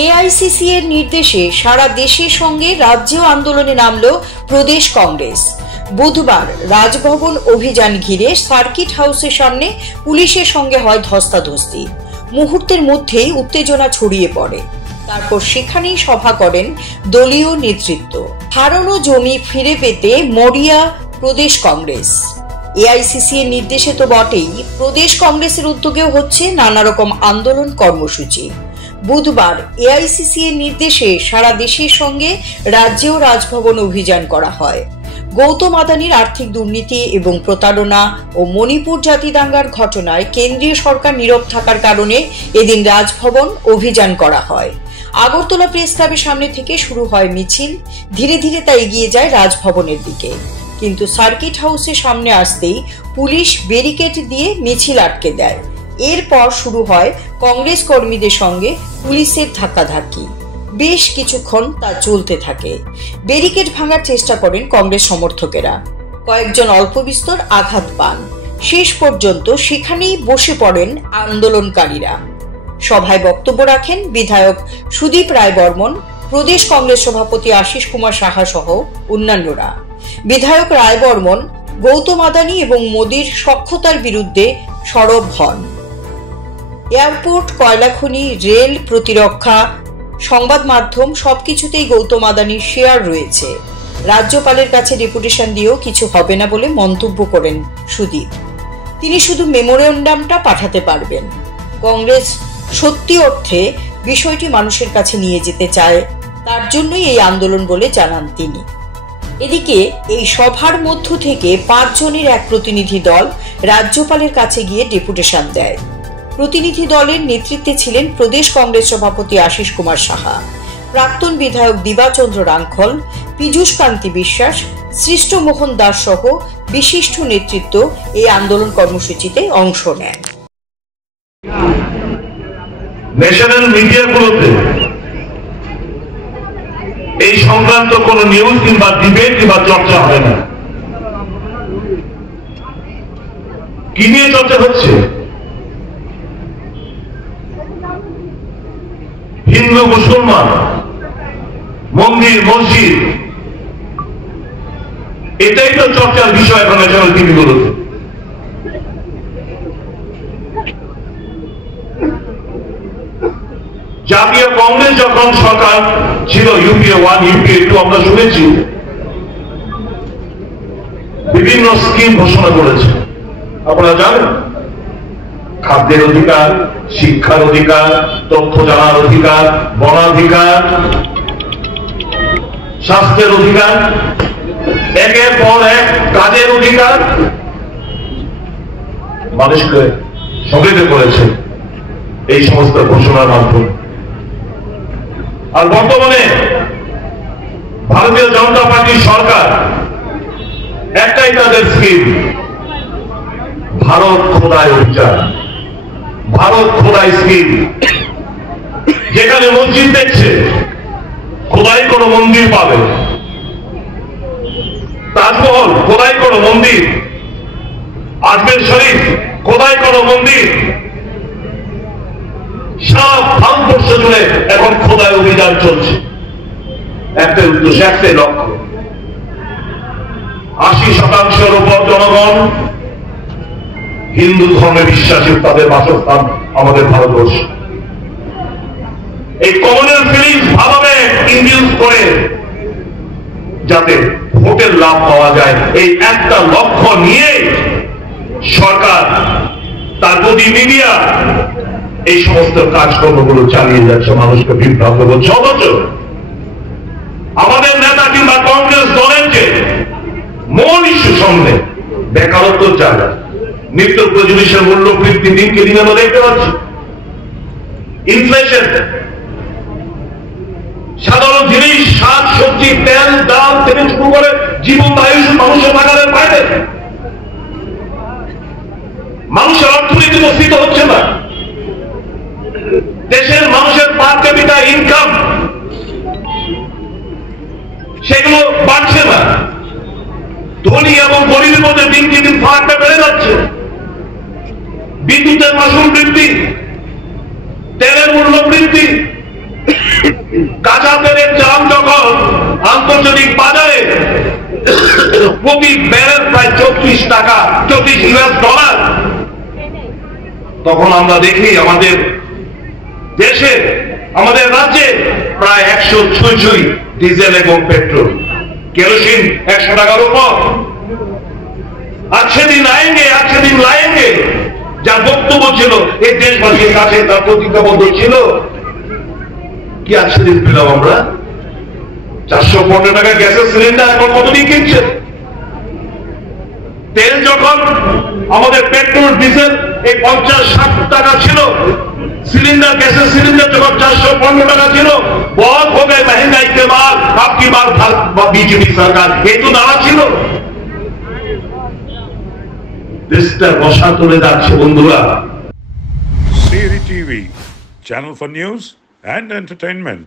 AICC এর নির্দেশে সারা দেশের সঙ্গে রাজ্যেও আন্দোলনে নামল প্রদেশ কংগ্রেস। বুধবার রাজভবন অভিযান ঘিরে সার্কিট হাউসের সামনে পুলিশের সঙ্গে হয় ধস্তাধস্তি। মুহূর্তের মধ্যেই উত্তেজনা ছড়িয়ে পড়ে। তারপর সেখানেই সভা করেন দলীয় নেতৃত্ব। হারানো জমি ফিরে পেতে মরিয়া প্রদেশ কংগ্রেস। এআইসিসি এর নির্দেশে তো বটেই, প্রদেশ কংগ্রেসের উদ্যোগেও হচ্ছে নানা রকম আন্দোলন কর্মসূচি। বুধবার এআইসিসি এর নির্দেশে সারা দেশের সঙ্গে রাজ্যেও রাজভবন অভিযান করা হয়। গৌতম আদানির আর্থিক দুর্নীতি এবং প্রতারণা ও মণিপুর জাতি দাঙ্গার ঘটনায় কেন্দ্রীয় সরকার নীরব থাকার কারণে এদিন রাজভবন অভিযান করা হয়। আগরতলা প্রেস ক্লাবের সামনে থেকে শুরু হয় মিছিল। ধীরে ধীরে তা এগিয়ে যায় রাজভবনের দিকে, কিন্তু সার্কিট হাউসের সামনে আসতেই পুলিশ ব্যারিকেড দিয়ে মিছিল আটকে দেয়। এরপর শুরু হয় কংগ্রেস কর্মীদের সঙ্গে পুলিশের ধাক্কাধাক্কি। বেশ কিছুক্ষণ তা চলতে থাকে। ব্যারিকেড ভাঙার চেষ্টা করেন কংগ্রেস সমর্থকেরা। কয়েকজন অল্প বিস্তর আঘাত পান। শেষ পর্যন্ত সেখানেই বসে পড়েন আন্দোলনকারীরা। সভায় বক্তব্য রাখেন বিধায়ক সুদীপ রায় বর্মন, প্রদেশ কংগ্রেস সভাপতি আশিস কুমার সাহা সহ অন্যান্যরা। বিধায়ক রায় বর্মন গৌতম আদানি এবং মোদির সখ্যতার বিরুদ্ধে সরব হন। এয়ারপোর্ট, কয়লাখনি, রেল, প্রতিরক্ষা, সংবাদ মাধ্যম সবকিছুতেই গৌতম আদানির শেয়ার রয়েছে। রাজ্যপালের কাছে ডেপুটেশন দিয়েও কিছু হবে না বলে মন্তব্য করেন সুদীপ। তিনি শুধু মেমোরেন্ডামটা পাঠাতে পারবেন। কংগ্রেস সত্যি অর্থে বিষয়টি মানুষের কাছে নিয়ে যেতে চায়, তার জন্যই এই আন্দোলন বলে জানান তিনি। এদিকে এই সভার মধ্য থেকে 5 জনের এক প্রতিনিধি দল রাজ্যপালের কাছে গিয়ে ডেপুটেশন দেয়। প্রতিনিধি দলের নেতৃত্বে ছিলেন প্রদেশ কংগ্রেস সভাপতি আশিস কুমার সাহা, প্রাক্তন বিধায়ক দিবাচন্দ্র রাংখল, পীযূষ কান্তি বিশ্বাস, সৃষ্ট মোহন দাস সহ বিশিষ্ট নেতৃত্ব এই আন্দোলন কর্মসূচিতে অংশ নেন। ন্যাশনাল মিডিয়াগুলোতে এই সংক্রান্ত কোন নিউজ কিংবা ডিবেট কিংবা চর্চা হবে না। কি নিয়ে চর্চা হচ্ছে? হিন্দু মুসলমান, মন্দির মসজিদ, এটাই তো চর্চার বিষয় এখন ন্যাশনাল টিভিগুলোতে। জাতীয় কংগ্রেস যখন সরকার ছিল, ইউপিএ 1, ইউপিএ 2, আমরা শুনেছি বিভিন্ন স্কিম ঘোষণা করেছে। আপনারা জানেন, খাদ্যের অধিকার, শিক্ষার অধিকার, তথ্য জানার অধিকার, বনাধিকার, স্বাস্থ্যের অধিকার, একের পর এক কাজের অধিকার মানুষকে সমৃদ্ধ করেছে এই সমস্ত ঘোষণার মাধ্যমে। আর বর্তমানে ভারতীয় জনতা পার্টির সরকার একটাই তাদের স্কিম, ভারত খোদাই অভিযান, ভারত খোদাই স্কিম। যেখানে মসজিদ দেখছে, খোদাই কোনো মন্দির পাবে। তাজমহল খোদাই কোনো মন্দির, আজমের শরীফ খোদাই কোনো মন্দির। সারা ভারতবর্ষ জুড়ে এখন খোদাই অভিযান চলছে। একটাই উদ্দেশ্য, একটাই লক্ষ্য। 80% উপর জনগণ হিন্দু ধর্মে বিশ্বাসী, তাদের বাসস্থান আমাদের ভারতবর্ষ। এই কমনের ফিলিংস ভাবে ইন্ডিউস করে যাতে ভোটের লাভ পাওয়া যায়, এই একটা লক্ষ্য নিয়ে সরকার, তার গদি মিডিয়া এই সমস্ত কাজকর্মগুলো চালিয়ে যাচ্ছে, মানুষকে বিভ্রান্ত করছে। অথচ আমাদের নেতা কিংবা কংগ্রেস দলের যে মূল ইস্যু সামনে, বেকারত্বের জায়গা, নিত্য প্রয়োজনীয় জিনিসের মূল্য বৃদ্ধি দিনকে দিন আমরা দেখতে পাচ্ছি, ইনফ্লেশন, সাধারণ জিনিস, শাক সবজি, তেল, ডাল থেকে শুরু করে জীবন বায়ু মানুষের নাগালের বাইরে। মানুষের অর্থনীতি বিকশিত হচ্ছে না। দেশের মানুষের পার ক্যাপিটা ইনকাম সেগুলো বাড়ছে না। ধনী এবং গরিবের মধ্যে দিনকে দিন ফারাকটা বেড়ে যাচ্ছে। বিদ্যুতের মাসুল বৃদ্ধি, তেলের মূল্য বৃদ্ধি, চাল যখন আন্তর্জাতিক বাজারে প্রতি ব্যারেল প্রায় 34 টাকা, 34 US ডলার, তখন আমরা দেখি আমাদের দেশে, আমাদের রাজ্যে প্রায় 100 ডিজেল এবং পেট্রোল, কেরোসিন 100 টাকার উপর। अच्छे दिन आएंगे, अच्छे दिन लाएंगे, যার বক্তব্য ছিল এই দেশবাসীর কাছে, তার প্রতিজ্ঞাবদ্ধ ছিল। কি अच्छे दिन পেলাম আমরা? 415 টাকা গ্যাসের সিলিন্ডার এখন কতদিন কিনছে? তেল যখন আমাদের পেট্রোল ডিজেল এই 50-60 টাকা ছিল, सिलेंडर गैसेस सिलेंडर जब 415 टाका ছিল, बहुत हो गए महंगाई के बाद आपकी बार बीजेपी सरकार, ये तो दावा ছিল। দেশটা বসা তুলে যাচ্ছে বন্ধুরা। CERI TV, channel for news and entertainment.